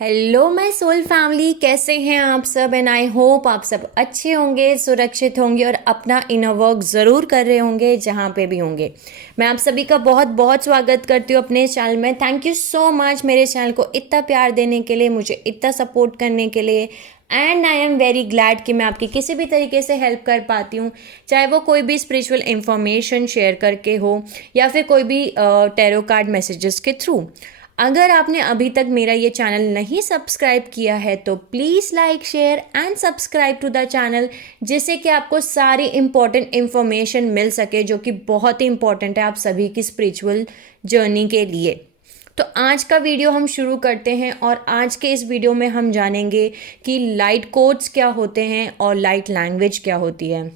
Hello my soul family, कैसे हैं आप सब। एंड आई होप आप सब अच्छे होंगे, सुरक्षित होंगे और अपना इनर वर्क ज़रूर कर रहे होंगे जहाँ पे भी होंगे। मैं आप सभी का बहुत बहुत स्वागत करती हूँ अपने चैनल में। थैंक यू सो मच मेरे चैनल को इतना प्यार देने के लिए, मुझे इतना सपोर्ट करने के लिए। And I am very glad कि मैं आपकी किसी भी तरीके से हेल्प कर पाती हूँ, चाहे वो कोई भी स्पिरिचुअल इंफॉर्मेशन शेयर करके हो या फिर कोई भी टैरो कार्ड मैसेजेस के थ्रू। अगर आपने अभी तक मेरा ये चैनल नहीं सब्सक्राइब किया है तो please like share and subscribe to the channel, जिससे कि आपको सारी इम्पॉर्टेंट इन्फॉर्मेशन मिल सके जो कि बहुत ही इम्पॉर्टेंट है आप सभी की स्पिरिचुअल जर्नी के लिए। तो आज का वीडियो हम शुरू करते हैं और आज के इस वीडियो में हम जानेंगे कि लाइट कोड्स क्या होते हैं और लाइट लैंग्वेज क्या होती है।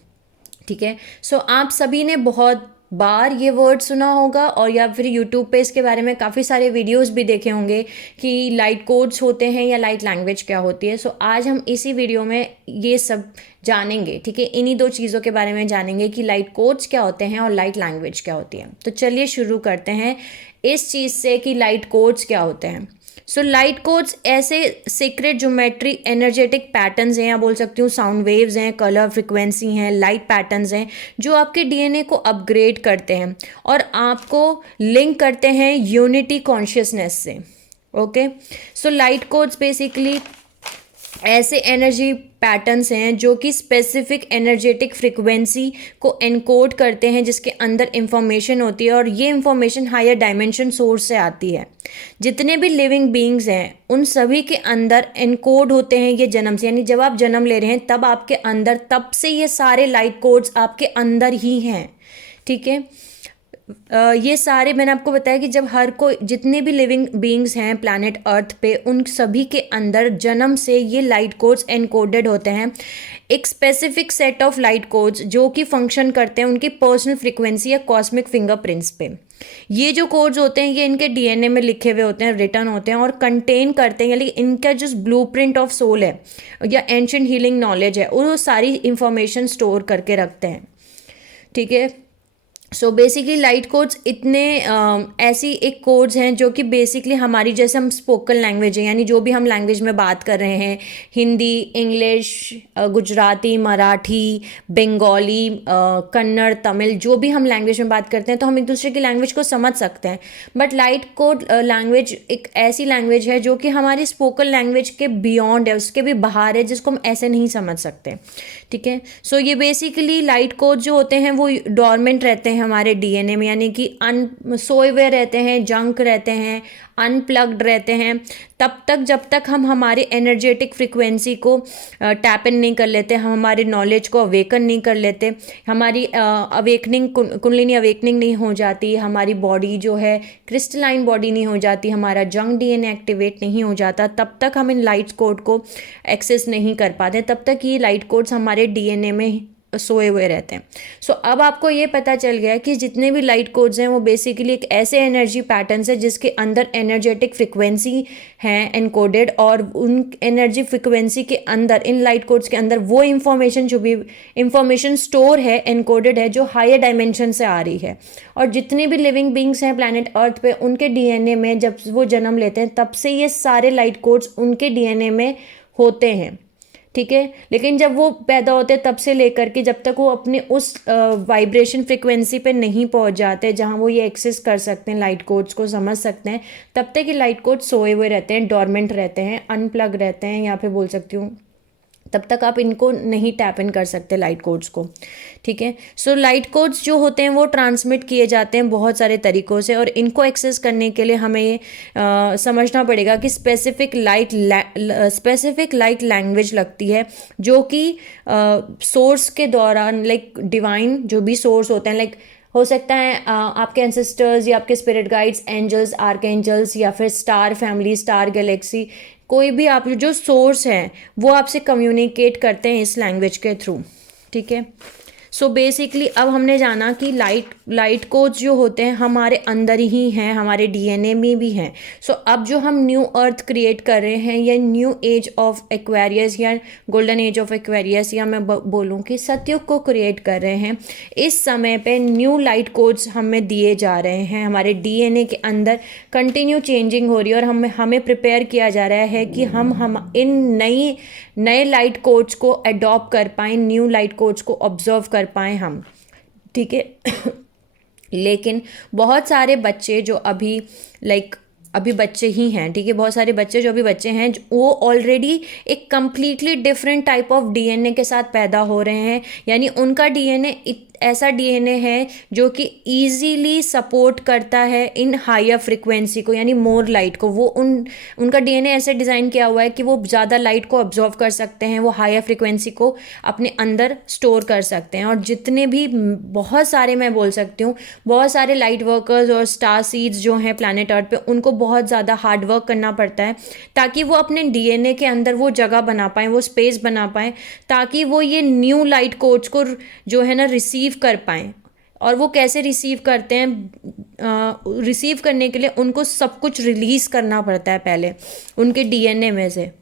ठीक है, सो आप सभी ने बहुत बार ये वर्ड सुना होगा और या फिर यूट्यूब पे इसके बारे में काफ़ी सारे वीडियोस भी देखे होंगे कि लाइट कोड्स होते हैं या लाइट लैंग्वेज क्या होती है। सो आज हम इसी वीडियो में ये सब जानेंगे। ठीक है, इन्हीं दो चीज़ों के बारे में जानेंगे कि लाइट कोड्स क्या होते हैं और लाइट लैंग्वेज क्या होती है। तो चलिए शुरू करते हैं इस चीज़ से कि लाइट कोड्स क्या होते हैं। सो लाइट कोड्स ऐसे सीक्रेट ज्योमेट्री एनर्जेटिक पैटर्न्स हैं, या बोल सकती हूँ साउंड वेव्स हैं, कलर फ्रिक्वेंसी हैं, लाइट पैटर्न्स हैं जो आपके डीएनए को अपग्रेड करते हैं और आपको लिंक करते हैं यूनिटी कॉन्शियसनेस से। Okay, so light codes basically ऐसे एनर्जी पैटर्न्स हैं जो कि स्पेसिफिक एनर्जेटिक फ्रिक्वेंसी को एनकोड करते हैं, जिसके अंदर इंफॉर्मेशन होती है और ये इंफॉर्मेशन हायर डायमेंशन सोर्स से आती है। जितने भी लिविंग बीइंग्स हैं उन सभी के अंदर एनकोड होते हैं ये जन्म से, यानी जब आप जन्म ले रहे हैं तब आपके अंदर, तब से ये सारे लाइट कोड्स आपके अंदर ही हैं। ठीक है, ये सारे मैंने आपको बताया कि जब हर कोई, जितने भी लिविंग बीइंग्स हैं प्लैनेट अर्थ पे, उन सभी के अंदर जन्म से ये लाइट कोड्स एनकोडेड होते हैं। एक specific set of light codes जो कि फंक्शन करते हैं उनकी पर्सनल फ्रीक्वेंसी या कॉस्मिक फिंगरप्रिंट्स पे। ये जो कोड्स होते हैं ये इनके डीएनए में लिखे हुए होते हैं, रिटर्न होते हैं और कंटेन करते हैं, यानी इनका जो ब्लूप्रिंट ऑफ सोल है या एंशिएंट हीलिंग नॉलेज है वो सारी इंफॉर्मेशन स्टोर करके रखते हैं। ठीक है, सो बेसिकली लाइट कोड्स इतने ऐसी एक कोड्स हैं जो कि बेसिकली हमारी, जैसे हम स्पोकन लैंग्वेज है, यानी जो भी हम लैंग्वेज में बात कर रहे हैं, हिंदी, इंग्लिश, गुजराती, मराठी, बंगाली, कन्नड़, तमिल, जो भी हम लैंग्वेज में बात करते हैं तो हम एक दूसरे की लैंग्वेज को समझ सकते हैं। बट लाइट कोड लैंग्वेज एक ऐसी लैंग्वेज है जो कि हमारी स्पोकन लैंग्वेज के बियॉन्ड है, उसके भी बाहर है, जिसको हम ऐसे नहीं समझ सकते। ठीक है, सो ये बेसिकली लाइट कोड जो होते हैं वो डॉर्मेंट रहते हैं हमारे डीएनए में, यानी कि सोए हुए रहते हैं, जंक रहते हैं, अनप्लग्ड रहते हैं तब तक जब तक हम हमारे एनर्जेटिक फ्रिक्वेंसी को टैप इन नहीं कर लेते, हम हमारे नॉलेज को अवेकन नहीं कर लेते, हमारी अवेकनिंग, कुंडलिनी अवेकनिंग नहीं हो जाती, हमारी बॉडी जो है क्रिस्टलाइन बॉडी नहीं हो जाती, हमारा जंक डीएनए एक्टिवेट नहीं हो जाता, तब तक हम इन लाइट कोड को एक्सेस नहीं कर पाते, तब तक ये लाइट कोड्स हमारे डीएनए में सोए हुए रहते हैं। सो अब आपको ये पता चल गया कि जितने भी लाइट कोड्स हैं वो बेसिकली एक ऐसे एनर्जी पैटर्न्स है जिसके अंदर एनर्जेटिक फ्रिक्वेंसी हैं एनकोडेड, और उन एनर्जी फ्रिक्वेंसी के अंदर, इन लाइट कोड्स के अंदर वो इंफॉर्मेशन, जो भी इंफॉर्मेशन स्टोर है, एनकोडेड है, जो हायर डायमेंशन से आ रही है। और जितने भी लिविंग बींग्स हैं प्लैनेट अर्थ पे, उनके डीएनए में जब वो जन्म लेते हैं तब से ये सारे लाइट कोड्स उनके डीएनए में होते हैं। ठीक है, लेकिन जब वो पैदा होते हैं तब से लेकर के जब तक वो अपने उस वाइब्रेशन फ्रिक्वेंसी पे नहीं पहुंच जाते जहां वो ये एक्सेस कर सकते हैं, लाइट कोड्स को समझ सकते हैं, तब तक ये लाइट कोड्स सोए हुए रहते हैं, डॉर्मेंट रहते हैं, अनप्लग रहते हैं, या फिर बोल सकती हूँ तब तक आप इनको नहीं टैप इन कर सकते लाइट कोड्स को। ठीक है, सो लाइट कोड्स जो होते हैं वो ट्रांसमिट किए जाते हैं बहुत सारे तरीक़ों से, और इनको एक्सेस करने के लिए हमें ये समझना पड़ेगा कि स्पेसिफिक लाइट लैंग्वेज लगती है जो कि सोर्स के दौरान, लाइक डिवाइन जो भी सोर्स होते हैं, लाइक हो सकता है आपके एंसेस्टर्स या आपके spirit guides, angels, arch angels, या फिर स्टार फैमिली, स्टार गैलेक्सी, कोई भी आप जो सोर्स हैं वो आपसे कम्युनिकेट करते हैं इस लैंग्वेज के थ्रू। ठीक है, सो बेसिकली अब हमने जाना कि लाइट कोड्स जो होते हैं हमारे अंदर ही हैं, हमारे डीएनए में भी हैं। सो अब जो हम न्यू अर्थ क्रिएट कर रहे हैं या न्यू एज ऑफ एक्वेरियस या गोल्डन एज ऑफ एक्वेरियस, या मैं बोलूँ कि सतयुग को क्रिएट कर रहे हैं, इस समय पे न्यू लाइट कोड्स हमें दिए जा रहे हैं। हमारे डीएनए के अंदर कंटिन्यू चेंजिंग हो रही है और हमें प्रिपेयर किया जा रहा है कि हम इन नए लाइट कोड्स को अडॉप्ट कर पाएँ, न्यू लाइट कोड्स को ऑब्जर्व कर पाएँ हम, ठीक है। लेकिन बहुत सारे बच्चे जो अभी बच्चे ही हैं, ठीक है, बहुत सारे बच्चे जो अभी बच्चे हैं वो ऑलरेडी एक completely different type of DNA के साथ पैदा हो रहे हैं। यानी उनका डीएनए ऐसा डीएनए है जो कि इजीली सपोर्ट करता है इन हायर फ्रिक्वेंसी को, यानी मोर लाइट को। वो उनका डीएनए ऐसे डिज़ाइन किया हुआ है कि वो ज़्यादा लाइट को ऑब्जॉर्व कर सकते हैं, वो हायर फ्रिक्वेंसी को अपने अंदर स्टोर कर सकते हैं। और जितने भी बहुत सारे, मैं बोल सकती हूँ, बहुत सारे लाइट वर्कर्स और स्टार सीड्स जो हैं प्लैनेट अर्थ पे, उनको बहुत ज़्यादा हार्ड वर्क करना पड़ता है ताकि वो अपने डीएनए के अंदर वो जगह बना पाएँ, वो स्पेस बना पाएँ, ताकि वो ये न्यू लाइट कोड्स को जो है ना रिसीव कर पाएँ। और वो कैसे रिसीव करते हैं? रिसीव करने के लिए उनको सब कुछ रिलीज़ करना पड़ता है पहले उनके डीएनए में से,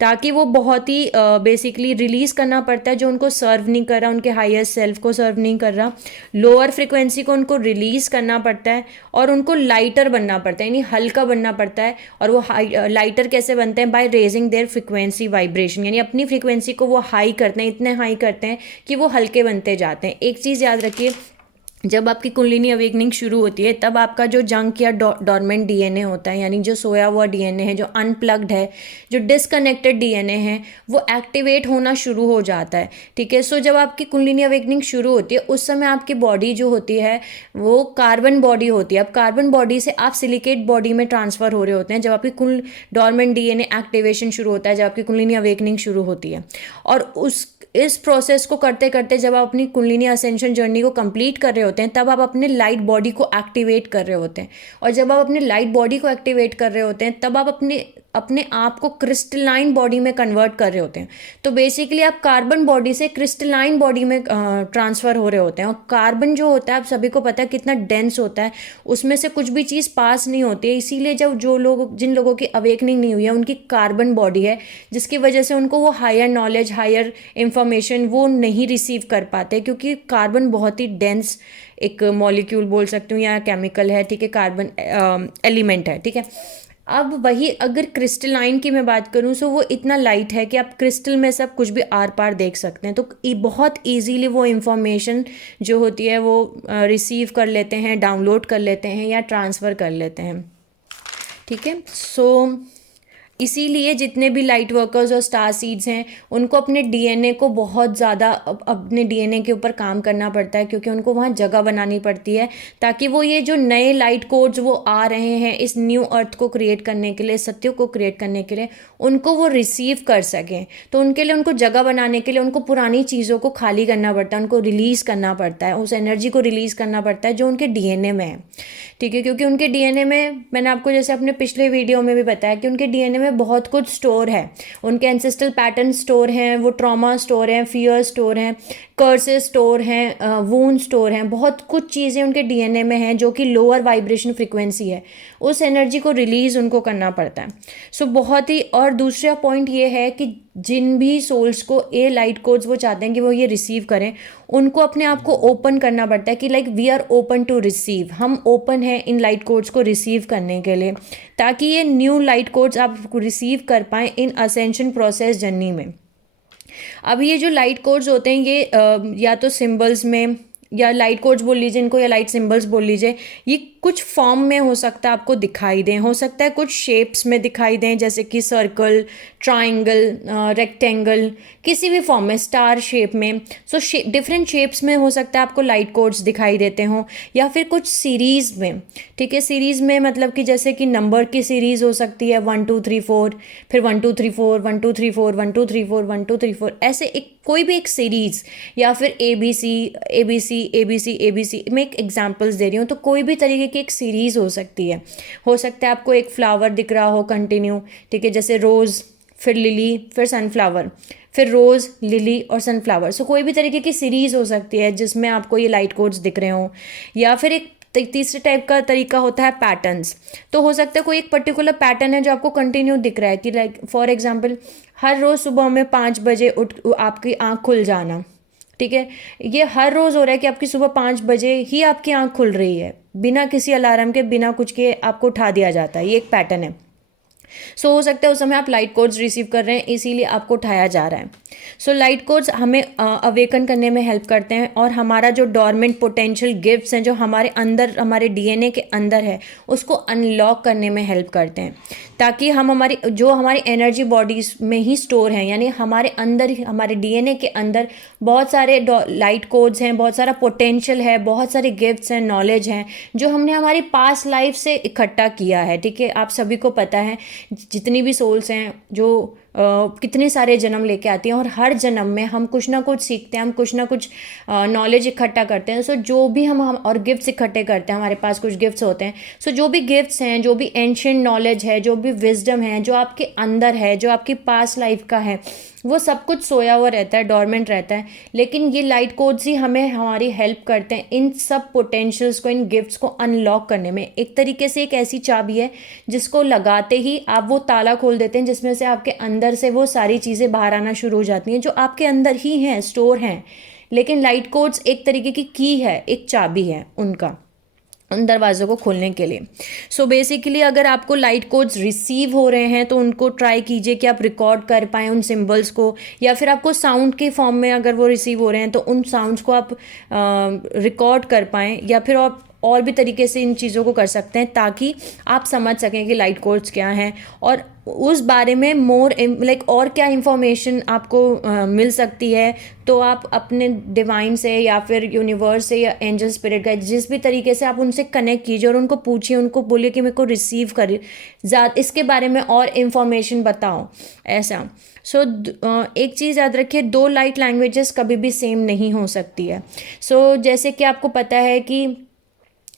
ताकि वो बहुत ही बेसिकली रिलीज़ करना पड़ता है जो उनको सर्व नहीं कर रहा, उनके हायर सेल्फ को सर्व नहीं कर रहा। लोअर फ्रिक्वेंसी को उनको रिलीज़ करना पड़ता है और उनको लाइटर बनना पड़ता है, यानी हल्का बनना पड़ता है। और वो लाइटर कैसे बनते हैं? By raising their frequency vibration, यानी अपनी फ्रिक्वेंसी को वो हाई करते हैं, इतने हाई करते हैं कि वो हल्के बनते जाते हैं। एक चीज़ याद रखिए, जब आपकी कुंडलिनी अवेकनिंग शुरू होती है तब आपका जो जंक या डॉर्मेंट डीएनए होता है, यानी जो सोया हुआ डीएनए है, जो अनप्लग्ड है, जो डिसकनेक्टेड डीएनए है, वो एक्टिवेट होना शुरू हो जाता है, ठीक है। सो जब आपकी कुंडलिनी अवेकनिंग शुरू होती है उस समय आपकी बॉडी जो होती है वो कार्बन बॉडी होती है। अब कार्बन बॉडी से आप सिलिकेट बॉडी में ट्रांसफ़र हो रहे होते हैं जब आपकी डॉर्मेंट डीएनए एक्टिवेशन शुरू होता है, जब आपकी कुंडलिनी अवेकनिंग शुरू होती है। और इस प्रोसेस को करते करते जब आप अपनी कुंडलिनी असेंशन जर्नी को कंप्लीट कर रहे होते हैं तब आप अपने लाइट बॉडी को एक्टिवेट कर रहे होते हैं। और जब आप अपने लाइट बॉडी को एक्टिवेट कर रहे होते हैं तब आप अपने आप को क्रिस्टलाइन बॉडी में कन्वर्ट कर रहे होते हैं। तो बेसिकली आप कार्बन बॉडी से क्रिस्टलाइन बॉडी में ट्रांसफ़र हो रहे होते हैं। और कार्बन जो होता है, आप सभी को पता है कितना डेंस होता है, उसमें से कुछ भी चीज़ पास नहीं होती है। इसीलिए जिन लोगों की अवेकनिंग नहीं हुई है उनकी कार्बन बॉडी है, जिसकी वजह से उनको वो हायर नॉलेज, हायर इंफॉर्मेशन वो नहीं रिसीव कर पाते, क्योंकि कार्बन बहुत ही डेंस एक मॉलिक्यूल बोल सकती हूँ या केमिकल है, ठीक है, कार्बन एलिमेंट है, ठीक है। अब वही अगर क्रिस्टलाइन की मैं बात करूँ तो वो इतना लाइट है कि आप क्रिस्टल में सब कुछ भी आर पार देख सकते हैं। तो बहुत इजीली वो इंफॉर्मेशन जो होती है वो रिसीव कर लेते हैं, डाउनलोड कर लेते हैं या ट्रांसफ़र कर लेते हैं, ठीक है। सो इसीलिए जितने भी लाइट वर्कर्स और स्टार सीड्स हैं उनको अपने डीएनए को बहुत ज़्यादा अपने डीएनए के ऊपर काम करना पड़ता है, क्योंकि उनको वहाँ जगह बनानी पड़ती है ताकि वो ये जो नए लाइट कोड्स वो आ रहे हैं इस न्यू अर्थ को क्रिएट करने के लिए, सत्युग को क्रिएट करने के लिए, उनको वो रिसीव कर सकें। तो उनके लिए, उनको जगह बनाने के लिए उनको पुरानी चीज़ों को खाली करना पड़ता है, उनको रिलीज़ करना पड़ता है, उस एनर्जी को रिलीज़ करना पड़ता है जो उनके डीएनए में है, ठीक है। क्योंकि उनके डीएनए में, मैंने आपको जैसे अपने पिछले वीडियो में भी बताया कि उनके डीएनए में बहुत कुछ स्टोर है। उनके एंसेस्ट्रल पैटर्न स्टोर हैं, वो ट्रॉमा स्टोर हैं, फियर स्टोर हैं, कर्सेस स्टोर हैं, वूंड स्टोर हैं, बहुत कुछ चीज़ें उनके डीएनए में हैं जो कि लोअर वाइब्रेशन फ्रिक्वेंसी है। उस एनर्जी को रिलीज़ उनको करना पड़ता है। सो बहुत ही, और दूसरा पॉइंट ये है कि जिन भी सोल्स को ये लाइट कोड्स वो चाहते हैं कि वो ये रिसीव करें, उनको अपने आप को ओपन करना पड़ता है कि like we are open to receive, हम ओपन हैं इन लाइट कोड्स को रिसीव करने के लिए, ताकि ये न्यू लाइट कोड्स आप रिसीव कर पाएँ इन असेंशन प्रोसेस जर्नी में। अब ये जो लाइट कोड्स होते हैं ये या तो सिंबल्स में, या लाइट कोड्स बोल लीजिए इनको, या लाइट सिंबल्स बोल लीजिए, ये कुछ फॉर्म में हो सकता है आपको दिखाई दें, हो सकता है कुछ शेप्स में दिखाई दें, जैसे कि सर्कल, ट्राइंगल, रेक्टेंगल, किसी भी फॉर्म में, स्टार शेप में। सो डिफरेंट शेप्स में हो सकता है आपको लाइट कोड्स दिखाई देते हों, या फिर कुछ सीरीज़ में, ठीक है। सीरीज़ में मतलब कि जैसे कि नंबर की सीरीज़ हो सकती है 1 2 3 4, फिर 1 2 3 4 1 2 3 4 1 2 3 4 1 2 3 4, ऐसे एक कोई भी एक सीरीज़, या फिर ABC ABC ABC ABC, मैं एक एग्जांपल्स दे रही हूँ। तो कोई भी तरीके की एक सीरीज़ हो सकती है। हो सकता है आपको एक फ्लावर दिख रहा हो कंटिन्यू, ठीक है, जैसे रोज़, फिर लिली, फिर सनफ्लावर, फिर रोज़, लिली और सनफ्लावर। सो कोई भी तरीके की सीरीज़ हो सकती है जिसमें आपको ये लाइट कोड्स दिख रहे हों। या फिर एक तीसरे टाइप का तरीका होता है पैटर्न्स। तो हो सकता है कोई एक पर्टिकुलर पैटर्न है जो आपको कंटिन्यू दिख रहा है कि लाइक फॉर एग्जांपल हर रोज़ सुबह में 5 बजे उठ आपकी आँख खुल जाना, ठीक है। ये हर रोज़ हो रहा है कि आपकी सुबह 5 बजे ही आपकी आँख खुल रही है, बिना किसी अलार्म के, बिना कुछ के आपको उठा दिया जाता है। ये एक पैटर्न है। सो हो सकता है उस समय आप लाइट कोड्स रिसीव कर रहे हैं, इसीलिए आपको उठाया जा रहा है। सो लाइट कोड्स हमें अवेकन करने में हेल्प करते हैं और हमारा जो डॉर्मेंट पोटेंशियल गिफ्ट्स हैं जो हमारे अंदर, हमारे डीएनए के अंदर है, उसको अनलॉक करने में हेल्प करते हैं, ताकि हम हमारी एनर्जी बॉडीज में ही स्टोर हैं, यानी हमारे अंदर, हमारे डीएनए के अंदर बहुत सारे लाइट कोड्स हैं, बहुत सारा पोटेंशियल है, बहुत सारे गिफ्ट्स हैं, नॉलेज हैं जो हमने हमारी पास्ट लाइफ से इकट्ठा किया है, ठीक है। आप सभी को पता है जितनी भी सोल्स हैं जो कितने सारे जन्म लेके आती हैं और हर जन्म में हम कुछ ना कुछ सीखते हैं, हम कुछ ना कुछ नॉलेज इकट्ठा करते हैं। सो जो भी हम और गिफ्ट्स इकट्ठे करते हैं, हमारे पास कुछ गिफ्ट्स होते हैं। सो जो भी गिफ्ट्स हैं, जो भी एंशिएंट नॉलेज है, जो भी विजडम है, जो आपके अंदर है, जो आपकी पास्ट लाइफ का है, वो सब कुछ सोया हुआ रहता है, डॉर्मेंट रहता है। लेकिन ये लाइट कोड्स ही हमें, हमारी हेल्प करते हैं इन सब पोटेंशियल्स को, इन गिफ्ट्स को अनलॉक करने में। एक तरीके से एक ऐसी चाबी है जिसको लगाते ही आप वो ताला खोल देते हैं, जिसमें से आपके अंदर से वो सारी चीज़ें बाहर आना शुरू हो जाती हैं जो आपके अंदर ही हैं, स्टोर हैं। लेकिन लाइट कोड्स एक तरीके की है, एक चाबी है उनका, उन दरवाज़ों को खोलने के लिए। सो बेसिकली अगर आपको लाइट कोड्स रिसीव हो रहे हैं तो उनको ट्राई कीजिए कि आप रिकॉर्ड कर पाएँ उन सिंबल्स को, या फिर आपको साउंड के फॉर्म में अगर वो रिसीव हो रहे हैं तो उन साउंड्स को आप रिकॉर्ड कर पाएँ, या फिर आप और भी तरीके से इन चीज़ों को कर सकते हैं ताकि आप समझ सकें कि लाइट कोड्स क्या हैं और उस बारे में मोर और क्या इंफॉर्मेशन आपको मिल सकती है। तो आप अपने डिवाइन से या फिर यूनिवर्स से या एंजल स्पिरिट का जिस भी तरीके से आप उनसे कनेक्ट कीजिए और उनको पूछिए, उनको बोलिए कि मेरे को रिसीव करिए, इसके बारे में और इन्फॉर्मेशन बताओ, ऐसा। सो एक चीज़ याद रखिए, 2 लाइट लैंग्वेजेस कभी भी सेम नहीं हो सकती है। सो जैसे कि आपको पता है कि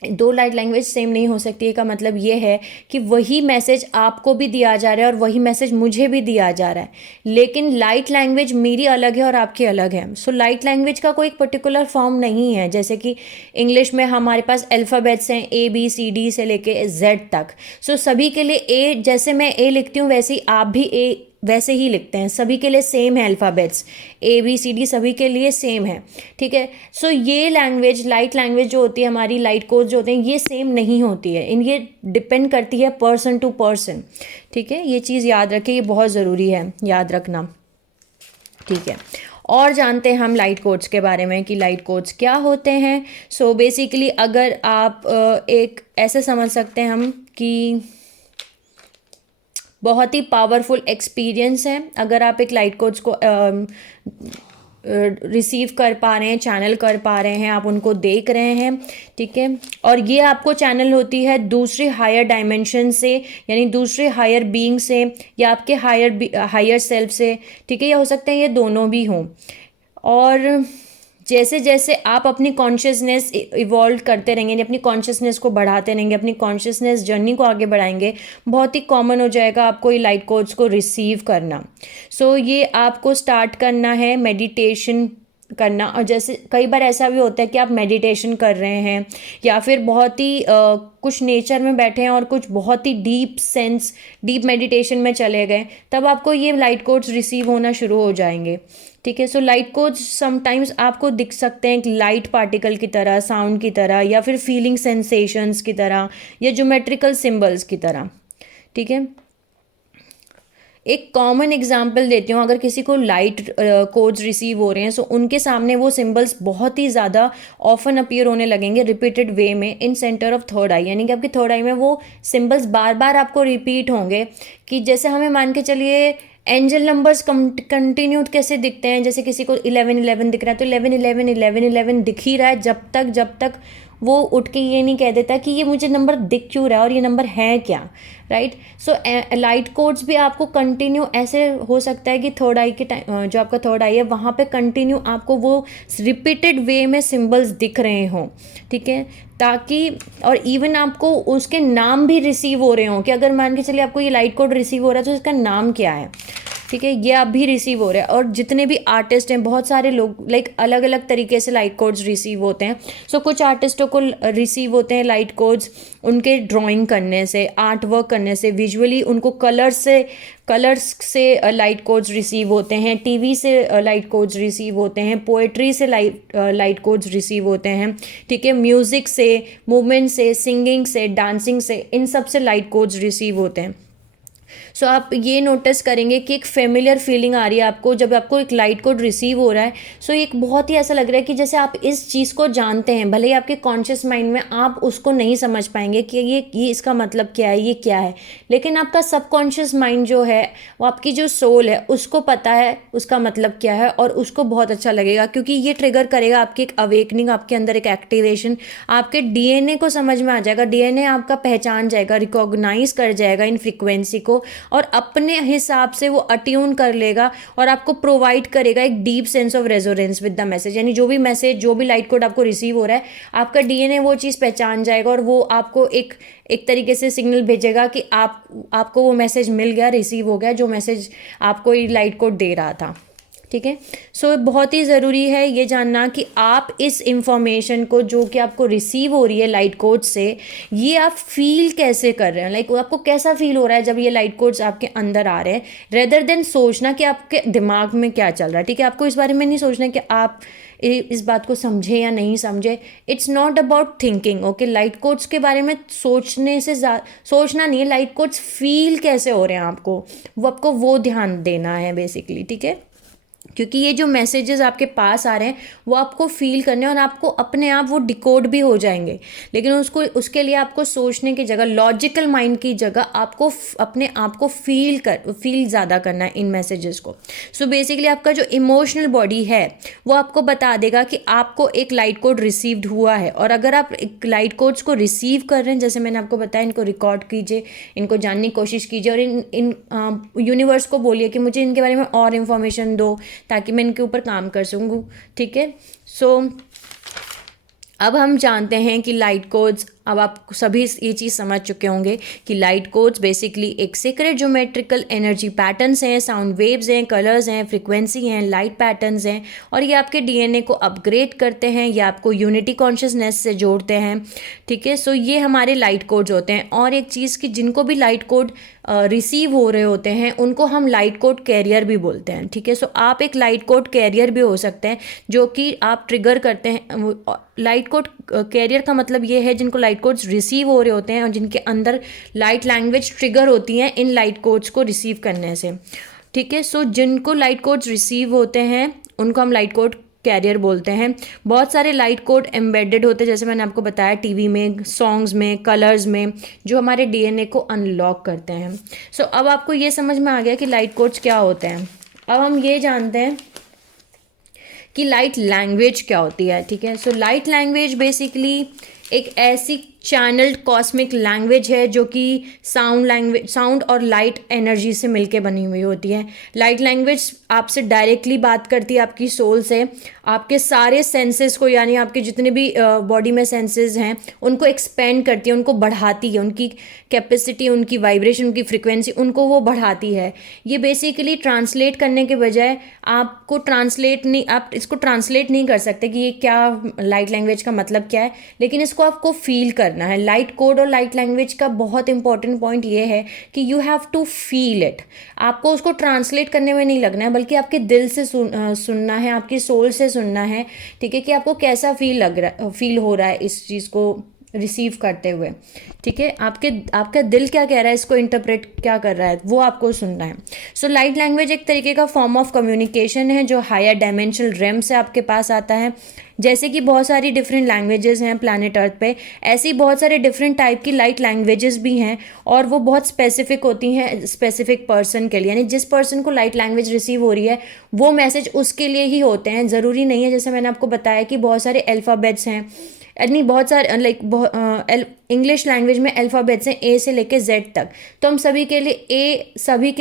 2 लाइट लैंग्वेज सेम नहीं हो सकती है, का मतलब ये है कि वही मैसेज आपको भी दिया जा रहा है और वही मैसेज मुझे भी दिया जा रहा है, लेकिन लाइट लैंग्वेज मेरी अलग है और आपकी अलग है। सो लाइट लैंग्वेज का कोई एक पर्टिकुलर फॉर्म नहीं है। जैसे कि इंग्लिश में हमारे पास अल्फ़ाबेट्स हैं ABCD से लेके Z तक। सो सभी के लिए A, जैसे मैं A लिखती हूँ वैसे ही आप भी A वैसे ही लिखते हैं, सभी के लिए सेम है अल्फ़ाबेट्स, ABCD सभी के लिए सेम है, ठीक है। सो ये लैंग्वेज, लाइट लैंग्वेज जो होती है, हमारी लाइट कोड जो होते हैं, ये सेम नहीं होती है, ये डिपेंड करती है पर्सन टू पर्सन, ठीक है। ये चीज़ याद रखें, ये बहुत ज़रूरी है याद रखना, ठीक है। और जानते हैं हम लाइट कोड्स के बारे में कि लाइट कोड्स क्या होते हैं। सो बेसिकली अगर आप एक ऐसे समझ सकते हैं हम कि बहुत ही पावरफुल एक्सपीरियंस है अगर आप एक लाइट कोड्स को रिसीव कर पा रहे हैं, चैनल कर पा रहे हैं, आप उनको देख रहे हैं, ठीक है। और ये आपको चैनल होती है दूसरे हायर डायमेंशन से, यानी दूसरे हायर बीइंग से, या आपके हायर सेल्फ से, ठीक है। या हो सकता है ये दोनों भी हों। और जैसे जैसे आप अपनी कॉन्शियसनेस इवॉल्व करते रहेंगे, अपनी कॉन्शियसनेस को बढ़ाते रहेंगे, अपनी कॉन्शियसनेस जर्नी को आगे बढ़ाएंगे, बहुत ही कॉमन हो जाएगा आपको ये लाइट कोड्स को रिसीव करना। सो ये आपको स्टार्ट करना है मेडिटेशन करना। और जैसे कई बार ऐसा भी होता है कि आप मेडिटेशन कर रहे हैं या फिर बहुत ही कुछ नेचर में बैठे हैं और कुछ बहुत ही डीप मेडिटेशन में चले गए, तब आपको ये लाइट कोड्स रिसीव होना शुरू हो जाएंगे, ठीक है। सो लाइट कोड्स समटाइम्स आपको दिख सकते हैं लाइट पार्टिकल की तरह, साउंड की तरह, या फिर फीलिंग सेंसेशंस की तरह, या ज्योमेट्रिकल सिंबल्स की तरह, ठीक है। एक कॉमन एग्जांपल देती हूँ, अगर किसी को लाइट कोड्स रिसीव हो रहे हैं, सो उनके सामने वो सिंबल्स बहुत ही ज़्यादा ऑफन अपीयर होने लगेंगे रिपीटेड वे में इन सेंटर ऑफ थर्ड आई, यानी कि आपकी थर्ड आई में वो सिंबल्स बार बार आपको रिपीट होंगे। कि जैसे हमें मान के चलिए एंजल नंबर्स कंटिन्यूड कैसे दिखते हैं, जैसे किसी को 1111 दिख रहा है तो 1111 दिख ही रहा है जब तक वो उठ के ये नहीं कह देता कि ये मुझे नंबर दिख क्यों रहा है और ये नंबर है क्या, राइट। सो लाइट कोड्स भी आपको कंटिन्यू ऐसे हो सकता है कि थर्ड आई के टाइम, जो आपका थर्ड आई है वहाँ पे कंटिन्यू आपको वो रिपीटेड वे में सिंबल्स दिख रहे हों, ठीक है। ताकि और इवन आपको उसके नाम भी रिसीव हो रहे हों, कि अगर मान के चलिए आपको ये लाइट कोड रिसीव हो रहा है तो इसका नाम क्या है। ठीक है, ये अभी रिसीव हो रहा है। और जितने भी आर्टिस्ट हैं, बहुत सारे लोग लाइक अलग अलग तरीके से लाइट कोड्स रिसीव होते हैं। सो कुछ आर्टिस्टों को रिसीव होते हैं लाइट कोड्स उनके ड्राइंग करने से, आर्ट वर्क करने से, विजुअली उनको कलर्स से लाइट कोड्स रिसीव होते हैं, टीवी से लाइट कोड्स रिसीव होते हैं, पोएट्री से लाइट कोड्स रिसीव होते हैं। ठीक है, म्यूज़िक से, मूवमेंट से, सिंगिंग से, डांसिंग से, इन सब से लाइट कोड्स रिसीव होते हैं। सो आप ये नोटिस करेंगे कि एक फेमिलियर फीलिंग आ रही है आपको जब आपको एक लाइट कोड रिसीव हो रहा है। सो एक बहुत ही ऐसा लग रहा है कि जैसे आप इस चीज़ को जानते हैं, भले ही आपके कॉन्शियस माइंड में आप उसको नहीं समझ पाएंगे कि ये इसका मतलब क्या है, ये क्या है, लेकिन आपका सबकॉन्शियस माइंड जो है, वो आपकी जो सोल है, उसको पता है उसका मतलब क्या है, और उसको बहुत अच्छा लगेगा क्योंकि ये ट्रिगर करेगा आपकी एक अवेकनिंग, आपके अंदर एक एक्टिवेशन, आपके डीएनए को समझ में आ जाएगा, डीएनए आपका पहचान जाएगा, रिकॉग्नाइज कर जाएगा इन फ्रिक्वेंसी को, और अपने हिसाब से वो अट्यून कर लेगा और आपको प्रोवाइड करेगा एक deep sense of resonance with the message. यानी जो भी मैसेज, जो भी लाइट कोड आपको रिसीव हो रहा है, आपका डीएनए वो चीज़ पहचान जाएगा और वो आपको एक तरीके से सिग्नल भेजेगा कि आपको वो मैसेज मिल गया, रिसीव हो गया, जो मैसेज आपको ये लाइट कोड दे रहा था। ठीक है, सो बहुत ही ज़रूरी है ये जानना कि आप इस इंफॉर्मेशन को जो कि आपको रिसीव हो रही है लाइट कोड से, ये आप फील कैसे कर रहे हैं, लाइक आपको कैसा फील हो रहा है जब ये लाइट कोड्स आपके अंदर आ रहे हैं, रेदर देन सोचना कि आपके दिमाग में क्या चल रहा है। ठीक है, आपको इस बारे में नहीं सोचना कि आप इस बात को समझे या नहीं समझे। It's not about thinking, okay. Light codes के बारे में सोचने से सोचना नहीं है, लाइट कोड्स फील कैसे हो रहे हैं आपको वो ध्यान देना है बेसिकली। ठीक है, क्योंकि ये जो मैसेजेस आपके पास आ रहे हैं वो आपको फील करने और आपको अपने आप वो डिकोड भी हो जाएंगे, लेकिन उसके लिए आपको सोचने की जगह, लॉजिकल माइंड की जगह, आपको अपने आप को फील ज़्यादा करना है इन मैसेजेस को। सो बेसिकली आपका जो इमोशनल बॉडी है वो आपको बता देगा कि आपको एक लाइट कोड रिसीव्ड हुआ है। और अगर आप एक लाइट कोड्स को रिसीव कर रहे हैं, जैसे मैंने आपको बताया, इनको रिकॉर्ड कीजिए, इनको जानने की कोशिश कीजिए और इन यूनिवर्स को बोलिए कि मुझे इनके बारे में और इन्फॉर्मेशन दो ताकि मैं इनके ऊपर काम कर सकूँ। ठीक है, सो अब हम जानते हैं कि लाइट कोड्स, अब आप सभी ये चीज़ समझ चुके होंगे कि लाइट कोड्स बेसिकली एक सीक्रेट ज्योमेट्रिकल एनर्जी पैटर्न्स हैं, साउंड वेव्स हैं, कलर्स हैं, फ्रीक्वेंसी हैं, लाइट पैटर्न्स हैं, और ये आपके डीएनए को अपग्रेड करते हैं, ये आपको यूनिटी कॉन्शियसनेस से जोड़ते हैं। ठीक है, सो ये हमारे लाइट कोड्स होते हैं। और एक चीज़ कि जिनको भी लाइट कोड रिसीव हो रहे होते हैं उनको हम लाइट कोड कैरियर भी बोलते हैं। ठीक है, सो आप एक लाइट कोड कैरियर भी हो सकते हैं जो कि आप ट्रिगर करते हैं। लाइट कोड कैरियर का मतलब ये है जिनको लाइट कोड्स रिसीव हो रहे होते हैं और जिनके अंदर लाइट लैंग्वेज ट्रिगर होती हैं इन लाइट कोड्स को रिसीव करने से। ठीक है, सो जिनको लाइट कोड्स रिसीव होते हैं उनको हम लाइट कोड कैरियर बोलते हैं। बहुत सारे लाइट कोड एम्बेडेड होते हैं, जैसे मैंने आपको बताया, टीवी में, सॉन्ग्स में, कलर्स में, जो हमारे डीएनए को अनलॉक करते हैं। सो अब आपको ये समझ में आ गया कि लाइट कोड्स क्या होते हैं। अब हम ये जानते हैं कि लाइट लैंग्वेज क्या होती है। ठीक है, सो लाइट लैंग्वेज बेसिकली एक ऐसी चैनल्ड कॉस्मिक लैंग्वेज है जो कि साउंड और लाइट एनर्जी से मिलके बनी हुई होती है। लाइट लैंग्वेज आपसे डायरेक्टली बात करती है आपकी सोल से, आपके सारे सेंसेस को, यानी आपके जितने भी बॉडी में सेंसेस हैं उनको एक्सपेंड करती है, उनको बढ़ाती है, उनकी कैपेसिटी, उनकी वाइब्रेशन, उनकी फ्रिक्वेंसी, उनको वो बढ़ाती है। ये बेसिकली ट्रांसलेट करने के बजाय आप इसको ट्रांसलेट नहीं कर सकते कि ये क्या लाइट लैंग्वेज का मतलब क्या है, लेकिन इसको आपको फील करना है। लाइट कोड और लाइट लैंग्वेज का बहुत इंपॉर्टेंट पॉइंट ये है कि you have to feel it. आपको उसको ट्रांसलेट करने में नहीं लगना है, बल्कि आपके दिल से सुनना है, आपकी सोल से सुनना है। ठीक है, कि आपको कैसा फील हो रहा है इस चीज़ को रिसीव करते हुए। ठीक है, आपका दिल क्या कह रहा है, इसको इंटरप्रेट क्या कर रहा है, वो आपको सुनना है। सो लाइट लैंग्वेज एक तरीके का फॉर्म ऑफ कम्युनिकेशन है जो हायर डायमेंशनल रेम से आपके पास आता है। जैसे कि बहुत सारी डिफरेंट लैंग्वेजेस हैं प्लैनेट अर्थ पे, ऐसी बहुत सारे डिफरेंट टाइप की लाइट लैंग्वेजेस भी हैं, और वो बहुत स्पेसिफिक होती हैं स्पेसिफिक पर्सन के लिए। यानी जिस पर्सन को लाइट लैंग्वेज रिसीव हो रही है वो मैसेज उसके लिए ही होते हैं, ज़रूरी नहीं है। जैसे मैंने आपको बताया कि बहुत सारे अल्फ़ाबेट्स हैं, यानी बहुत सारे लाइक इंग्लिश लैंग्वेज में अल्फ़ाबेट्स हैं ए से लेके जेड तक, तो हम सभी के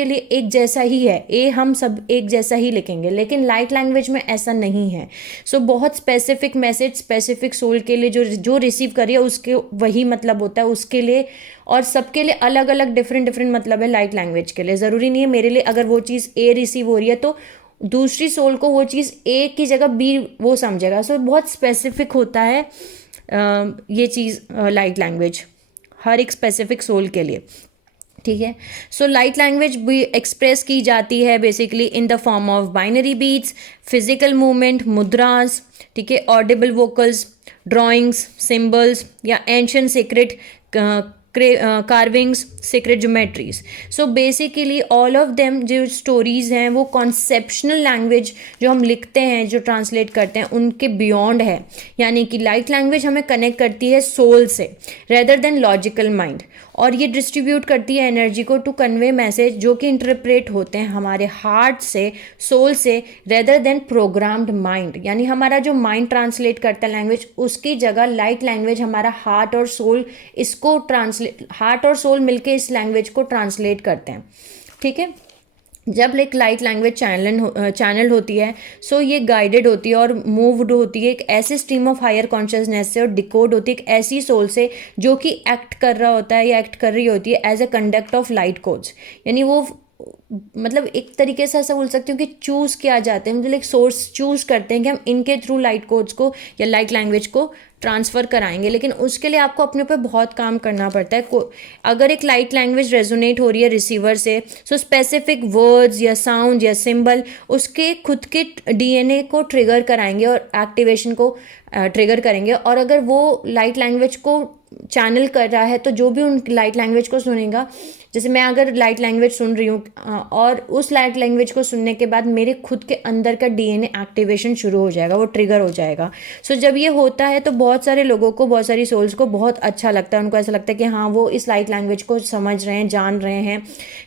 लिए एक जैसा ही है, ए हम सब एक जैसा ही लिखेंगे, लेकिन लाइट लैंग्वेज में ऐसा नहीं है। सो बहुत स्पेसिफिक मैसेज स्पेसिफिक सोल के लिए जो रिसीव करिए उसके वही मतलब होता है उसके लिए, और सबके लिए अलग अलग डिफरेंट मतलब है लाइट लैंग्वेज के लिए। ज़रूरी नहीं है मेरे लिए अगर वो चीज़ ए रिसीव हो रही है तो दूसरी सोल को वो चीज़ ए की जगह बी वो समझेगा। सो बहुत स्पेसिफिक होता है ये चीज़ लाइट लैंग्वेज हर एक स्पेसिफिक सोल के लिए, ठीक है। सो लाइट लैंग्वेज भी एक्सप्रेस की जाती है basically in the form of binary beats, physical movement, mudras, ठीक है, ऑडिबल वोकल्स, ड्राइंग्स, सिम्बल्स या ancient secret carvings, secret geometries. So basically all of them जो स्टोरीज हैं वो कॉन्सेप्शनल लैंग्वेज जो हम लिखते हैं जो ट्रांसलेट करते हैं उनके बियॉन्ड है, यानी कि लाइट लैंग्वेज हमें कनेक्ट करती है सोल से रेदर देन लॉजिकल माइंड, और ये डिस्ट्रीब्यूट करती है एनर्जी को टू कन्वे मैसेज जो कि इंटरप्रेट होते हैं हमारे हार्ट से, सोल से, रेदर देन प्रोग्राम्ड माइंड। यानी हमारा जो माइंड ट्रांसलेट करता है लैंग्वेज उसकी जगह लाइट लैंग्वेज हमारा हार्ट और सोल इसको हार्ट और सोल मिलके इस लैंग्वेज को ट्रांसलेट करते हैं, ठीक है। जब एक लाइट लैंग्वेज चैनल होती है सो ये गाइडेड होती है और मूव्ड होती है एक ऐसे स्ट्रीम ऑफ हायर कॉन्शियसनेस से, और डिकोड होती है एक ऐसी सोल से जो कि एक्ट कर रहा होता है या एक्ट कर रही होती है as a conduct of light codes. यानी वो मतलब एक तरीके से ऐसा बोल सकती हूँ कि चूज़ किया जाते हैं, मतलब एक सोर्स चूज़ करते हैं कि हम इनके थ्रू लाइट कोड्स को या लाइट लैंग्वेज को ट्रांसफ़र कराएंगे, लेकिन उसके लिए आपको अपने ऊपर बहुत काम करना पड़ता है। अगर एक लाइट लैंग्वेज रेजोनेट हो रही है रिसीवर से, सो स्पेसिफिक वर्ड्स या साउंड या सिंबल उसके खुद के डीएनए को ट्रिगर कराएंगे और एक्टिवेशन को ट्रिगर करेंगे, और अगर वो लाइट लैंग्वेज को चैनल कर रहा है तो जो भी उन लाइट लैंग्वेज को सुनेगा, जैसे मैं अगर लाइट लैंग्वेज सुन रही हूँ और उस लाइट लैंग्वेज को सुनने के बाद मेरे खुद के अंदर का डीएनए एक्टिवेशन शुरू हो जाएगा, वो ट्रिगर हो जाएगा। सो जब ये होता है तो बहुत सारे लोगों को, बहुत सारी सोल्स को बहुत अच्छा लगता है, उनको ऐसा लगता है कि हाँ वो इस लाइट लैंग्वेज को समझ रहे हैं, जान रहे हैं,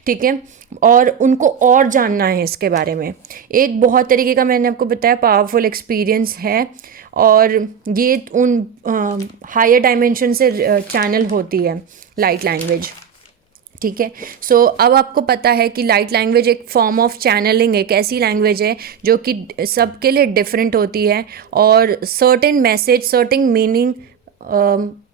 ठीक है, और उनको और जानना है इसके बारे में। एक बहुत तरीके का मैंने आपको बताया पावरफुल एक्सपीरियंस है, और ये उन हायर डायमेंशन से चैनल होती है लाइट लैंग्वेज, ठीक है। सो अब आपको पता है कि लाइट लैंग्वेज एक फॉर्म ऑफ चैनलिंग एक ऐसी लैंग्वेज है जो कि सबके लिए डिफरेंट होती है, और सर्टेन मैसेज सर्टेन मीनिंग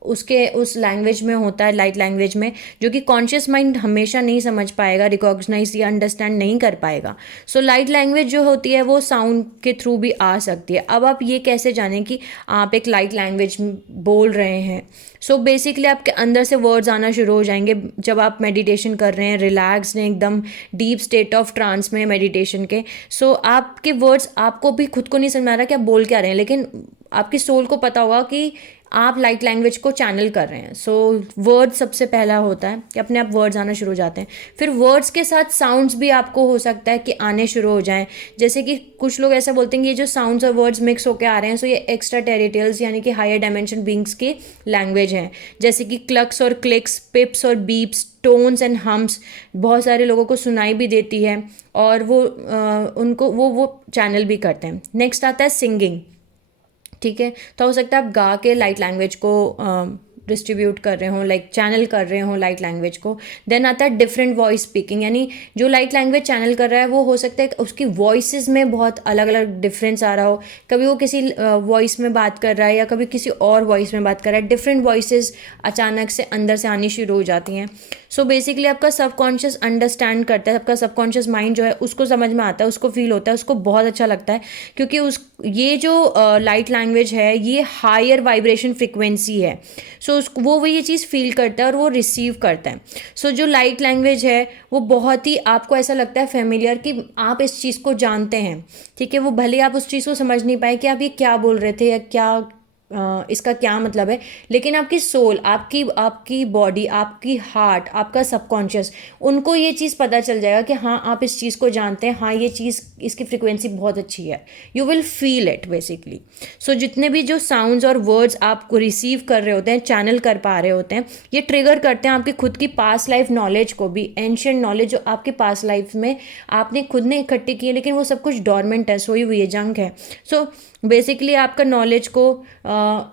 उसके उस लैंग्वेज में होता है, लाइट लैंग्वेज में, जो कि कॉन्शियस माइंड हमेशा नहीं समझ पाएगा, रिकॉग्नाइज या अंडरस्टैंड नहीं कर पाएगा। सो लाइट लैंग्वेज जो होती है वो साउंड के थ्रू भी आ सकती है। अब आप ये कैसे जानें कि आप एक लाइट लैंग्वेज बोल रहे हैं? सो बेसिकली आपके अंदर से वर्ड्स आना शुरू हो जाएंगे जब आप मेडिटेशन कर रहे हैं, रिलैक्स हैं, एकदम डीप स्टेट ऑफ ट्रांस में मेडिटेशन के। सो आपके वर्ड्स आपको भी खुद को नहीं समझ आ रहा कि आप बोल क्या रहे हैं, लेकिन आपकी सोल को पता होगा कि आप लाइट लैंग्वेज को चैनल कर रहे हैं। सो वर्ड सबसे पहला होता है कि अपने आप वर्ड्स आना शुरू हो जाते हैं। फिर वर्ड्स के साथ साउंड्स भी आपको हो सकता है कि आने शुरू हो जाएं, जैसे कि कुछ लोग ऐसा बोलते हैं कि ये जो साउंड्स और वर्ड्स मिक्स होकर आ रहे हैं, सो ये एक्स्ट्रा टेरिटल्स यानी कि हायर डायमेंशन बींग्स की लैंग्वेज हैं, जैसे कि क्लक्स और क्लिक्स, पिप्स और बीप्स, टोन्स एंड हम्स बहुत सारे लोगों को सुनाई भी देती है, और वो उनको वो चैनल भी करते हैं। नेक्स्ट आता है सिंगिंग, ठीक है। तो हो सकता है आप गा के लाइट लैंग्वेज को डिस्ट्रीब्यूट कर रहे हो, लाइक चैनल कर रहे हो लाइट लैंग्वेज को। देन आता है डिफरेंट वॉइस स्पीकिंग, यानी जो लाइट लैंग्वेज चैनल कर रहा है वो हो सकता है उसकी वॉइसेस में बहुत अलग अलग डिफरेंस आ रहा हो, कभी वो किसी वॉइस में बात कर रहा है या कभी किसी और वॉइस में बात कर रहा है, डिफरेंट वॉइसेस अचानक से अंदर से आनी शुरू हो जाती हैं। सो बेसिकली आपका सबकॉन्शियस अंडरस्टैंड करता है, आपका सबकॉन्शियस माइंड जो है उसको समझ में आता है, उसको फील होता है, उसको बहुत अच्छा लगता है, क्योंकि ये जो लाइट लैंग्वेज है ये हायर वाइब्रेशन फ्रिक्वेंसी है। सो वो ये चीज़ फील करता है और वो रिसीव करता है। सो जो लाइट लैंग्वेज है वो बहुत ही आपको ऐसा लगता है फेमिलियर कि आप इस चीज़ को जानते हैं, ठीक है। वो भले आप उस चीज़ को समझ नहीं पाए कि आप ये क्या बोल रहे थे या क्या इसका क्या मतलब है, लेकिन आपकी सोल, आपकी बॉडी, आपकी हार्ट, आपका सबकॉन्शियस, उनको ये चीज़ पता चल जाएगा कि हाँ आप इस चीज़ को जानते हैं, हाँ ये चीज़ इसकी फ्रिक्वेंसी बहुत अच्छी है। You will feel it basically. So जितने भी जो साउंड्स और वर्ड्स आप रिसीव कर रहे होते हैं, चैनल कर पा रहे होते हैं, ये ट्रिगर करते हैं आपकी खुद की पास्ट लाइफ नॉलेज को भी, एंशिएंट नॉलेज जो आपके पास्ट लाइफ में आपने खुद ने इकट्ठी की है, लेकिन वो सब कुछ डॉर्मेंट है, सोई हुई है, जंक है। सो बेसिकली आपका नॉलेज को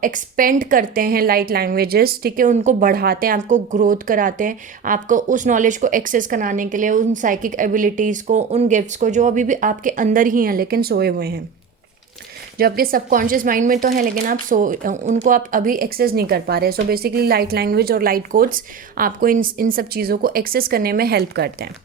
एक्सपेंड करते हैं लाइट लैंग्वेजेस, ठीक है, उनको बढ़ाते हैं, आपको ग्रोथ कराते हैं, आपको उस नॉलेज को एक्सेस कराने के लिए, उन साइकिक एबिलिटीज़ को, उन गिफ्ट्स को जो अभी भी आपके अंदर ही हैं लेकिन सोए हुए हैं, जो आपके सबकॉन्शियस माइंड में तो है लेकिन आप उनको आप अभी एक्सेस नहीं कर पा रहे। सो बेसिकली लाइट लैंग्वेज और लाइट कोड्स आपको इन सब चीज़ों को एक्सेस करने में हेल्प करते हैं।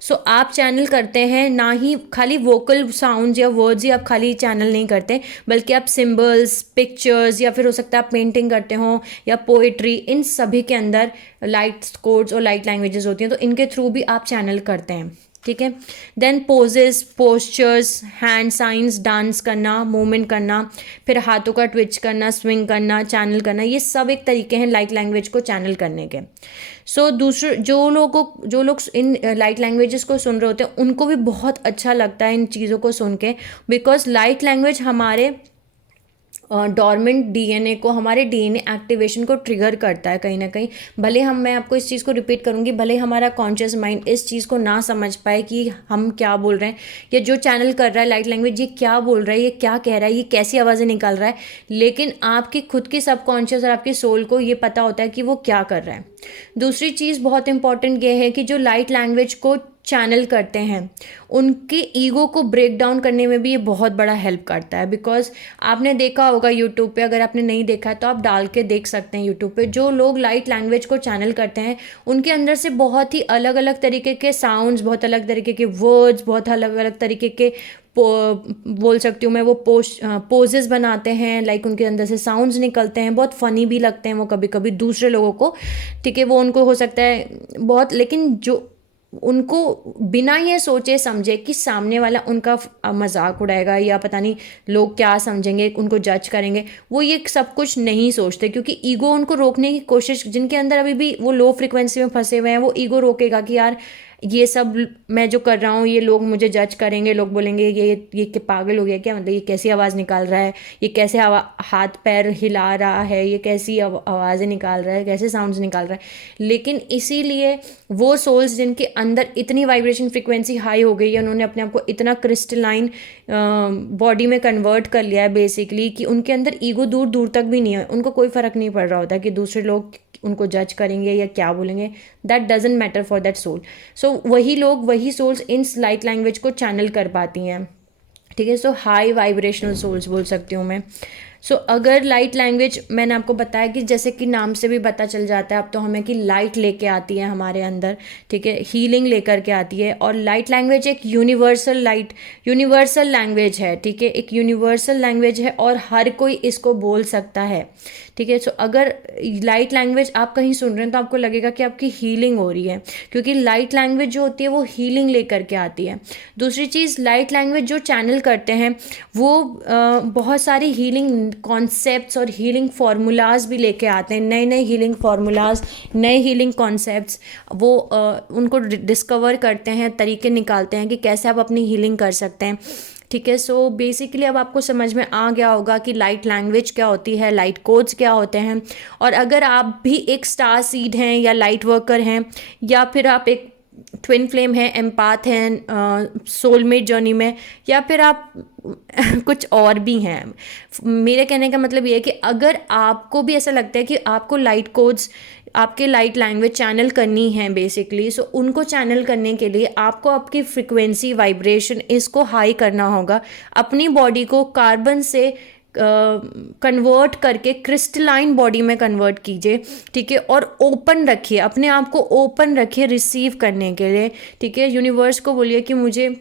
सो आप चैनल करते हैं, ना ही खाली वोकल साउंड्स या वर्ड्स ही आप खाली चैनल नहीं करते, बल्कि आप सिंबल्स, पिक्चर्स, या फिर हो सकता है आप पेंटिंग करते हो या पोइट्री, इन सभी के अंदर लाइट कोड्स और लाइट लैंग्वेजेस होती हैं, तो इनके थ्रू भी आप चैनल करते हैं, ठीक है। Then poses, postures, hand science, dance करना, मूवमेंट करना, फिर हाथों का ट्विच करना, स्विंग करना, चैनल करना, ये सब एक तरीके हैं लाइट लैंग्वेज को चैनल करने के। सो दूसरे जो लोग इन लाइट लैंग्वेजेस को सुन रहे होते हैं उनको भी बहुत अच्छा लगता है इन चीज़ों को सुन के, बिकॉज लाइट लैंग्वेज हमारे डॉर्मेंट डीएनए को, हमारे डीएनए एक्टिवेशन को ट्रिगर करता है कहीं ना कहीं। भले मैं आपको इस चीज़ को रिपीट करूँगी, भले हमारा कॉन्शियस माइंड इस चीज़ को ना समझ पाए कि हम क्या बोल रहे हैं, या जो चैनल कर रहा है लाइट लैंग्वेज ये क्या बोल रहा है, ये क्या कह रहा है, ये कैसी आवाज़ें निकाल रहा है, लेकिन आपकी खुद की सबकॉन्शियस और आपकी सोल को ये पता होता है कि वो क्या कर रहा है। दूसरी चीज़ बहुत इंपॉर्टेंट ये है कि जो लाइट लैंग्वेज को चैनल करते हैं उनके ईगो को ब्रेक डाउन करने में भी ये बहुत बड़ा हेल्प करता है। बिकॉज आपने देखा होगा यूट्यूब पे, अगर आपने नहीं देखा है तो आप डाल के देख सकते हैं यूट्यूब पे, जो लोग लाइट लैंग्वेज को चैनल करते हैं उनके अंदर से बहुत ही अलग अलग तरीके के साउंड्स, बहुत अलग तरीके के वर्ड्स, बहुत अलग अलग तरीके के बोल सकती हूँ मैं वो पोजेस बनाते हैं, लाइक उनके अंदर से साउंड्स निकलते हैं, बहुत फ़नी भी लगते हैं वो कभी कभी दूसरे लोगों को, ठीक है। वो उनको हो सकता है बहुत, लेकिन जो उनको बिना ये सोचे समझे कि सामने वाला उनका मजाक उड़ाएगा या पता नहीं लोग क्या समझेंगे, उनको जज करेंगे, वो ये सब कुछ नहीं सोचते, क्योंकि ईगो उनको रोकने की कोशिश, जिनके अंदर अभी भी वो लो फ्रिक्वेंसी में फंसे हुए हैं, वो ईगो रोकेगा कि यार ये सब मैं जो कर रहा हूँ ये लोग मुझे जज करेंगे, लोग बोलेंगे ये पागल हो गया क्या, मतलब ये कैसी आवाज़ निकाल रहा है, ये कैसे हाथ पैर हिला रहा है, ये कैसी आवाज़ें निकाल रहा है, कैसे साउंड्स निकाल रहा है। लेकिन इसीलिए वो सोल्स जिनके अंदर इतनी वाइब्रेशन फ्रिक्वेंसी हाई हो गई है, उन्होंने अपने आप को इतना क्रिस्टलाइन बॉडी में कन्वर्ट कर लिया है बेसिकली, कि उनके अंदर ईगो दूर दूर तक भी नहीं है, उनको कोई फ़र्क नहीं पड़ रहा होता कि दूसरे लोग उनको जज करेंगे या क्या बोलेंगे, that doesn't matter for that soul. So वही लोग, वही सोल्स इन लाइट लैंग्वेज को चैनल कर पाती हैं, ठीक है। सो हाई वाइब्रेशनल सोल्स बोल सकती हूँ मैं। सो अगर लाइट लैंग्वेज, मैंने आपको बताया कि जैसे कि नाम से भी पता चल जाता है अब तो हमें कि लाइट लेके आती है हमारे अंदर, ठीक है, हीलिंग लेकर के आती है। और लाइट लैंग्वेज एक यूनिवर्सल लैंग्वेज है, ठीक है, एक यूनिवर्सल लैंग्वेज है और हर कोई इसको बोल सकता है, ठीक है। सो अगर लाइट लैंग्वेज आप कहीं सुन रहे हैं तो आपको लगेगा कि आपकी हीलिंग हो रही है, क्योंकि लाइट लैंग्वेज जो होती है वो हीलिंग लेकर के आती है। दूसरी चीज़, लाइट लैंग्वेज जो चैनल करते हैं वो बहुत सारी हीलिंग कॉन्सेप्ट्स और हीलिंग फार्मूलाज भी लेके आते हैं, नए नए हीलिंग फार्मूलाज, नए हीलिंग कॉन्सेप्ट्स, वो उनको डिस्कवर करते हैं, तरीके निकालते हैं कि कैसे आप अपनी हीलिंग कर सकते हैं, ठीक है। सो बेसिकली अब आपको समझ में आ गया होगा कि लाइट लैंग्वेज क्या होती है, लाइट कोड्स क्या होते हैं। और अगर आप भी एक स्टार सीड हैं या लाइट वर्कर हैं, या फिर आप एक ट्विन फ्लेम हैं, एम्पाथ हैं सोलमेट जर्नी में, या फिर आप कुछ और भी हैं, मेरे कहने का मतलब ये है कि अगर आपको भी ऐसा लगता है कि आपको लाइट कोड्स, आपके लाइट लैंग्वेज चैनल करनी है बेसिकली, सो उनको चैनल करने के लिए आपको आपकी फ्रिक्वेंसी, वाइब्रेशन, इसको हाई करना होगा। अपनी बॉडी को कार्बन से कन्वर्ट करके क्रिस्टलाइन बॉडी में कन्वर्ट कीजिए, ठीक है, और ओपन रखिए, अपने आप को ओपन रखिए रिसीव करने के लिए, ठीक है। यूनिवर्स को बोलिए कि मुझे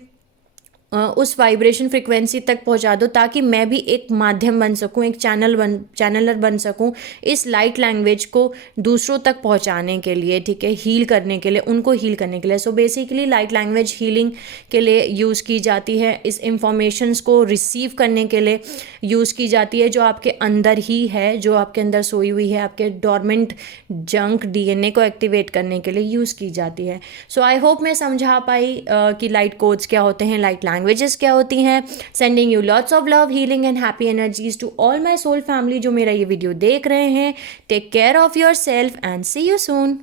उस वाइब्रेशन फ्रिक्वेंसी तक पहुंचा दो, ताकि मैं भी एक माध्यम बन सकूं, एक चैनलर बन सकूं इस लाइट लैंग्वेज को दूसरों तक पहुंचाने के लिए, ठीक है, हील करने के लिए, उनको हील करने के लिए। So basically light language healing के लिए यूज़ की जाती है, इस इंफॉर्मेशंस को रिसीव करने के लिए यूज़ की जाती है, जो आपके अंदर ही है, जो आपके अंदर सोई हुई है, आपके डॉर्मेंट जंक डीएनए को एक्टिवेट करने के लिए यूज़ की जाती है। सो आई होप मैं समझा पाई कि लाइट कोड्स क्या होते हैं, लाइट लैंग्वेजेस क्या होती हैं। Sending you lots of love, healing and happy energies to all my soul family जो मेरा ये वीडियो देख रहे हैं। Take care of your self and see you soon.